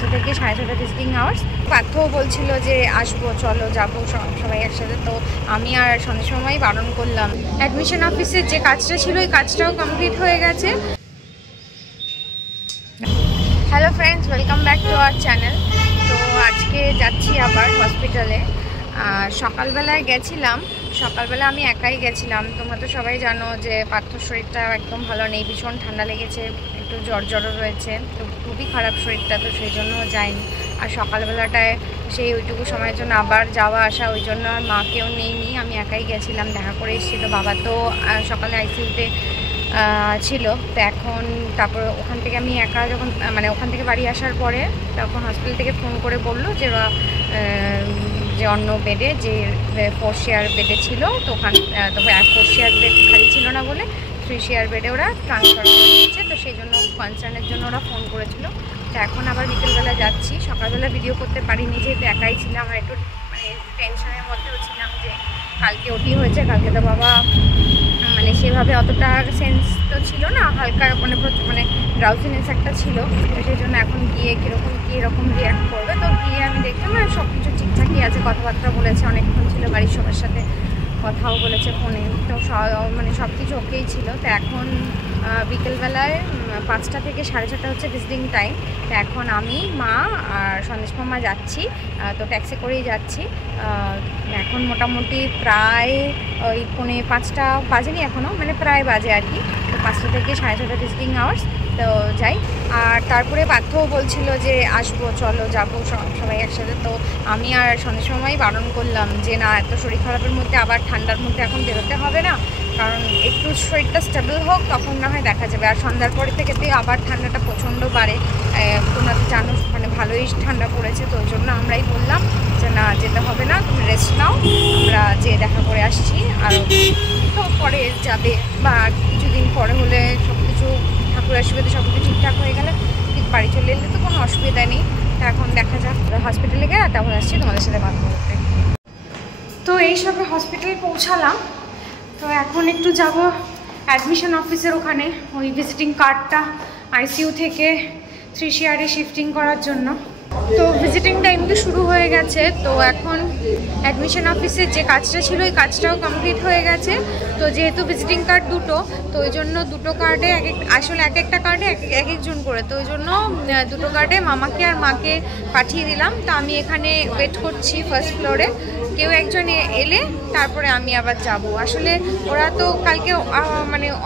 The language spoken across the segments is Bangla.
5টা থেকে 6:30 ভিজিটিং আওয়ার্স। পার্থও বলছিল যে আসবো, চলো যাবো সবাই একসাথে। তো আমি আর সন্ধ্যের সময় বারণ করলাম। অ্যাডমিশন অফিসের যে কাজটা ছিল ওই কাজটাও কমপ্লিট হয়ে গেছে। Hello friends, welcome back to our channel. তো আজকে যাচ্ছি আবার হসপিটালে। সকালবেলায় গেছিলাম, সকালবেলা আমি একাই গেছিলাম। তোমরা তো সবাই জানো যে পার্থর শরীরটা একদম ভালো নেই, ভীষণ ঠান্ডা লেগেছে, একটু জ্বরও রয়েছে, তো খুবই খারাপ শরীরটা, তো সেই জন্য যাইনি। আর সকালবেলাটায় সেই ওইটুকু সময়ের জন্য আবার যাওয়া আসা, ওই জন্য আর মাকেও নেইনি, আমি একাই গেছিলাম। দেখা করে এসেছিলো, বাবা তো সকালে আইসিইউতে ছিল। তো এখন তারপর ওখান থেকে আমি একা যখন ওখান থেকে বাড়ি আসার পরে তখন হসপিটাল থেকে ফোন করে বললো যে ওরা যে অন্য বেডে, যে 4 শেয়ার বেডে ছিল, তো ওখান তো 4 শেয়ার বেড খালি ছিল না বলে 3 শেয়ার বেডে ওরা ট্রান্সফার করে দিচ্ছে। তো সেই জন্য কনসার্নের জন্য ওরা ফোন করেছিল। তো এখন আবার বিকেলবেলা যাচ্ছি। সকালবেলা ভিডিও করতে পারিনি যেহেতু একাই ছিলাম, আর একটু টেনশনের মধ্যেও ছিলাম যে কালকে ওটি হয়েছে, কালকে তো বাবা সেভাবে অতটা সেন্স তো ছিল না, হালকা ড্রাউজিনেস একটা ছিল। তো সেই জন্য এখন গিয়ে কীরকম রিয়াক্ট করবে। তো গিয়ে আমি দেখলাম সব কিছু ঠিকঠাকই আছে, কথাবার্তা বলেছে, অনেকক্ষণ ছিল বাড়ির সবার সাথে কথাও বলেছে ফোনে। তো সব কিছু ওকেই ছিল। তো এখন বিকেলবেলায় 5টা থেকে 6:30 হচ্ছে ভিজিটিং টাইম। তো এখন আমি, মা আর সন্দেশ মামা যাচ্ছি, তো ট্যাক্সি করেই যাচ্ছি। এখন মোটামুটি প্রায় ওই 4:45 বাজেনি এখনও, প্রায় বাজে আর কি। তো 5টা থেকে 6:30 ভিজিটিং আওয়ার্স। তো যাই। আর তারপরে পার্থও বলছিল যে আসবো, চলো যাবো সবাই একসাথে। তো আমি আর সন্ধ্যের সময় বারণ করলাম যে না, এত শরীর খারাপের মধ্যে আবার ঠান্ডার মধ্যে এখন বেরোতে হবে না, কারণ একটু শরীরটা স্টেবল হোক, তখন না হয় দেখা যাবে। আর সন্ধ্যার পরে থেকে আবার ঠান্ডাটা প্রচণ্ড বাড়ে, তোমরা তো জানো ভালোই ঠান্ডা পড়েছে। তো ওই জন্য আমরাই বললাম যে না, যেতে হবে না, তুমি রেস্ট নাও, আমরা যেয়ে দেখা করে আসছি। আর তো পরে যাবে বা কিছুদিন পরে হলে সব কিছু ঠাকুরের আশীর্বাদে সব কিছু ঠিকঠাক হয়ে গেলে ঠিক বাড়ি চলে এলে তো কোনো অসুবিধা নেই। তো এখন দেখা যাক, হসপিটালে গেলে তারপর আসছি তোমাদের সাথে কথা বলতে। তো এইসবে হসপিটালে পৌঁছালাম। তো এখন একটু যাব অ্যাডমিশন অফিসের ওখানে, ওই ভিজিটিং কার্ডটা আইসিইউ থেকে 3 শেয়ারে শিফটিং করার জন্য। তো ভিজিটিং টাইম তো শুরু হয়ে গেছে। তো এখন অ্যাডমিশন অফিসের যে কাজটা ছিল ওই কাজটাও কমপ্লিট হয়ে গেছে। তো যেহেতু ভিজিটিং কার্ড দুটো, তো ওই জন্য দুটো কার্ডে আসলে এক একটা কার্ডে এক একজন করে, তো ওই জন্য দুটো কার্ডে মামাকে আর মাকে পাঠিয়ে দিলাম। তো আমি এখানে ওয়েট করছি ফার্স্ট ফ্লোরে, কেউ একজন এলে তারপরে আমি আবার যাব। আসলে ওরা তো কালকে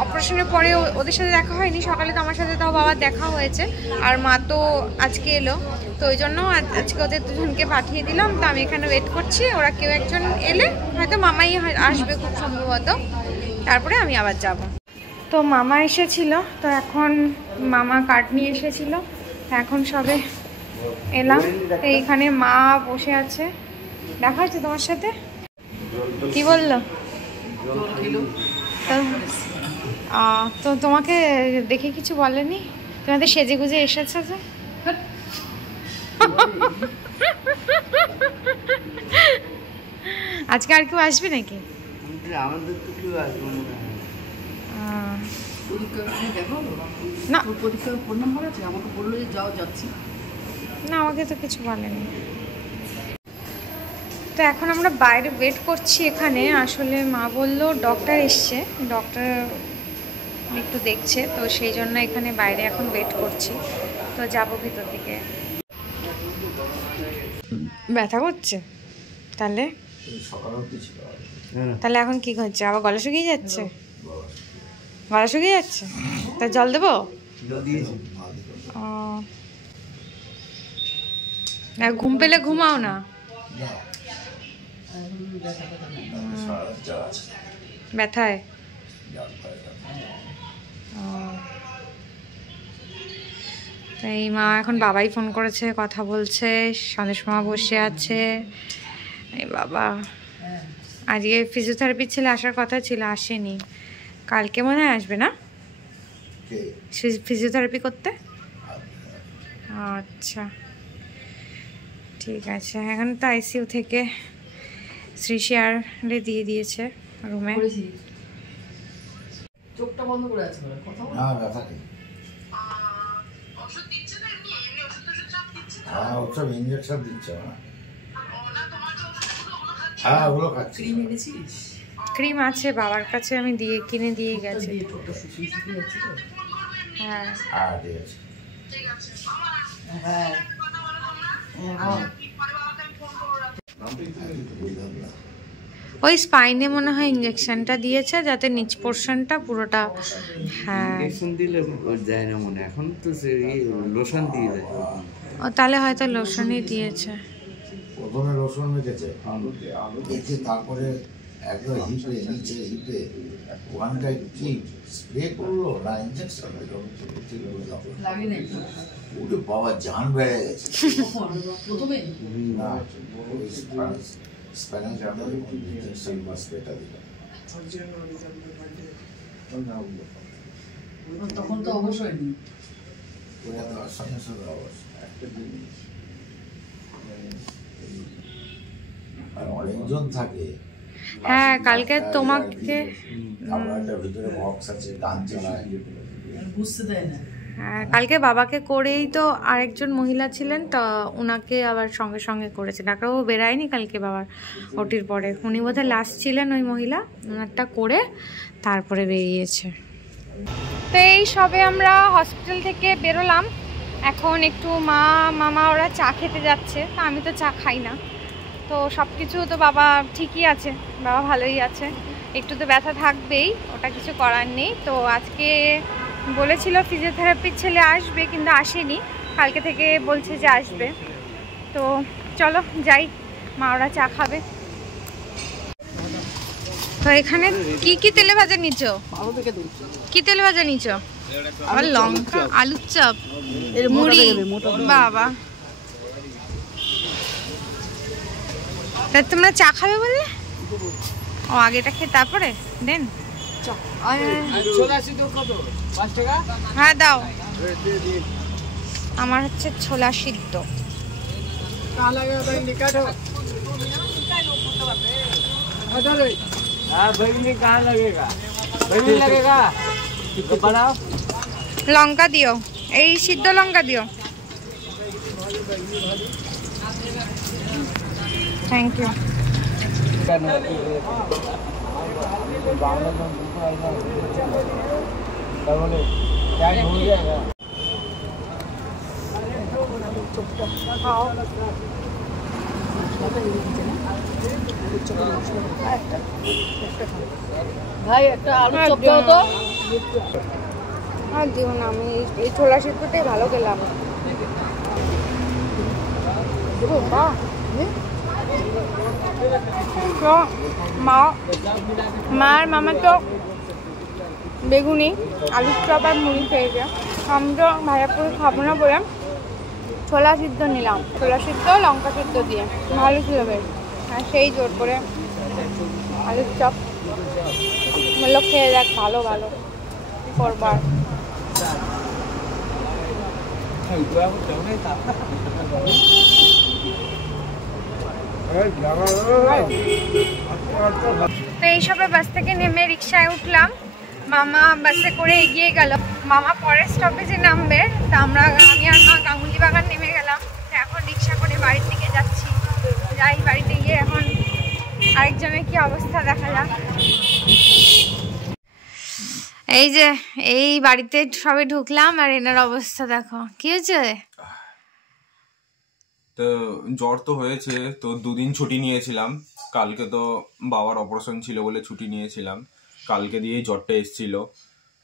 অপারেশনের পরে ওদের সাথে দেখা হয়নি, সকালে তো আমার সাথে তাও বাবার দেখা হয়েছে, আর মা তো আজকে এলো। তো ওই জন্য আজকে ওদের দুজনকে পাঠিয়ে দিলাম। তো আমি এখানে ওয়েট করছি, ওরা কেউ একজন এলে হয়তো মামাই আসবে খুব সম্ভবত, তারপরে আমি আবার যাব। তো মামা এসেছিল, তো এখন মামা কার্ড নিয়ে এসেছিল, এখন সবে এলাম। তো এইখানে মা বসে আছে, দেখা হচ্ছে তোমার সাথে, কি বললো? তো তোমাকে দেখে কিছু বলেনি? তোমাদের সেজে গুজে এসেছে যে? আজকে আর কেউ আসবে নাকি? না, আমাকে তো কিছু বলেনি। তো এখন আমরা বাইরে ওয়েট করছি এখানে। আসলে মা বললো ডক্টর এসছে, ডক্টর একটু দেখছে, তো সেই জন্য এখানে বাইরে এখন ওয়েট করছি। তো যাবো ভিতর দিকে। ব্যথা করছে তাহলে? তাহলে এখন কি হচ্ছে? আবার গলা শুকিয়ে যাচ্ছে? গলা শুকিয়ে যাচ্ছে, তা জল দেবো? ঘুম পেলে ঘুমাও না, ব্যথায়। এই মা এখন বাবাই ফোন করেছে, কথা বলছে, সন্দেশ মামা বসে আছে। এই বাবা, আজকে ফিজিওথেরাপি ছেলে আসার কথা ছিল, আসেনি। কালকে মনে হয় আসবে না ফিজিওথেরাপি করতে? আচ্ছা ঠিক আছে। এখন তো আইসিইউ থেকে 3 শেয়ারে দিয়ে দিয়েছে রুমে। চোখটা বন্ধ করে আছে, কথা বল না, ব্যথা নেই। ওষুধ দিচ্ছে না, এমনি ওষুধ চাপ দিচ্ছে না। ওসব ইঞ্জেকশন দিচ্ছে না। হ্যাঁ ওগুলো খাচ্ছি। ক্রিম আছে বাবার কাছে, আমি কিনে দিয়ে গেছি। হ্যাঁ ওই স্পাইনে মনে হয় ইঞ্জেকশনটা দিয়েছে যাতে নিচ পোর্শনটা পুরোটা। হ্যাঁ ইঞ্জেকশন দিলে যায় না মনে, এখন তো লোশন দিয়ে দেয়। ও তাহলে হয়তো লোশনই দিয়েছে। প্রথমে লোশন মেখেছে, তারপরে একদম হিপে নিচে হিপে ওখানটায় কি স্প্রে করলো না ইঞ্জেকশন ওটা বাবা জান বেড়ে গেছে। না স্প্যানিশ ইঞ্জেকশন বা স্প্রেটা দিল তখন তো অবশ্যই নেই সঙ্গে সঙ্গে অবশ্যই আর অনেকজন থাকে। হ্যাঁ কালকে তোমাকে ভিতরে বক্স আছে, গান চালায়, বুঝতে দেয় না। হ্যাঁ কালকে বাবাকে করেই তো আরেকজন মহিলা ছিলেন, তা ওনাকে আবার সঙ্গে সঙ্গে করেছে। ডাক্তারবাবু বেরায়নি কালকে বাবার ওটির পরে, উনি বোধহয় লাস্ট ছিলেন ওই মহিলা, ওনারটা করে তারপরে বেরিয়েছে। তো এই সবে আমরা হসপিটাল থেকে বেরোলাম, এখন একটু মামা ওরা চা খেতে যাচ্ছে। তা আমি তো চা খাই না, তো সব কিছু তো বাবা ঠিকই আছে, বাবা ভালোই আছে, একটু তো ব্যথা থাকবেই, ওটা কিছু করার নেই। তো আজকে বলেছিল ফিজিওথেরাপির ছেলে আসবে কিন্তু আসেনি, কালকে থেকে বলছে যে আসবে। তো চলো যাই, মা ওরা চা খাবে। তো এখানে কি তেলে ভাজা নিচ্ছ? কি তেলে ভাজা নিচ্ছ? আবার লঙ্কা, আলুর চপ, মুড়ি, বাবা। তা তোমরা চা খাবে বললে? ও আগেটা খেয়ে তারপরে দেন। হ্যাঁ দাও, আমার হচ্ছে ছোলা সিদ্ধ। লঙ্কা দিও, এই সিদ্ধ লঙ্কা দিও। Thank you. ভাই একটা আলু চপ দাও তো। আর দিও না, আমি এই ছোলা সিদ্ধটাই ভালো খেলাম। তো মার মামা তো বেগুনি, আলুর চপ আর মুড়ি খেয়েছে। আমি তো ভাজাপুরি খাবো না বলে ছোলা সিদ্ধ নিলাম, ছোলা সিদ্ধ লঙ্কা সিদ্ধ দিয়ে, ভালো ছিল বেশ। আর সেই জোর করে আলুর চপ বললো খেয়ে দেখ, ভালো ভালো করবার। তো এইসবে বাস থেকে নেমে রিক্সায় উঠলাম, মামা বাসে করে এগিয়ে গেল। মামা পরের স্টপেজে নামবে, তা আমি আর মা গাঙ্গুলি বাগান নেমে গেলাম। এখন রিক্সা করে বাড়ির দিকে যাচ্ছি, যাই বাড়িতে গিয়ে এখন আরেকজনের কি অবস্থা দেখা যাক। এই যে এই বাড়িতে সবে ঢুকলাম আর এনার অবস্থা দেখো, কি হয়েছে? তো জ্বর তো হয়েছে, তো দুদিন ছুটি নিয়েছিলাম। কালকে তো বাবার অপারেশন ছিল বলে ছুটি নিয়েছিলাম, কালকে দিয়েই জ্বরটা এসেছিল।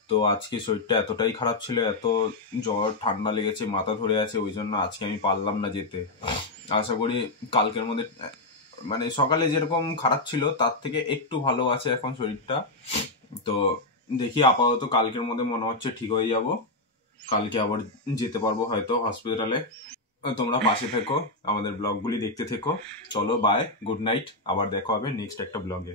তো আজকে শরীরটা এতটাই খারাপ ছিল, এত জ্বর ঠান্ডা লেগেছে, মাথা ধরে আছে, ওই জন্য আজকে আমি পারলাম না যেতে। আশা করি কালকের মধ্যে, মানে সকালে যেরকম খারাপ ছিল তার থেকে একটু ভালো আছে এখন শরীরটা। তো দেখি আপাতত কালকের মধ্যে মনে হচ্ছে ঠিক হয়ে যাব, কালকে আবার যেতে পারবো হয়তো হসপিটালে। তোমরা পাশে থেকো, আমাদের ব্লগগুলি দেখতে থেকো। চলো বাই, গুড নাইট, আবার দেখা হবে নেক্সট একটা ব্লগে।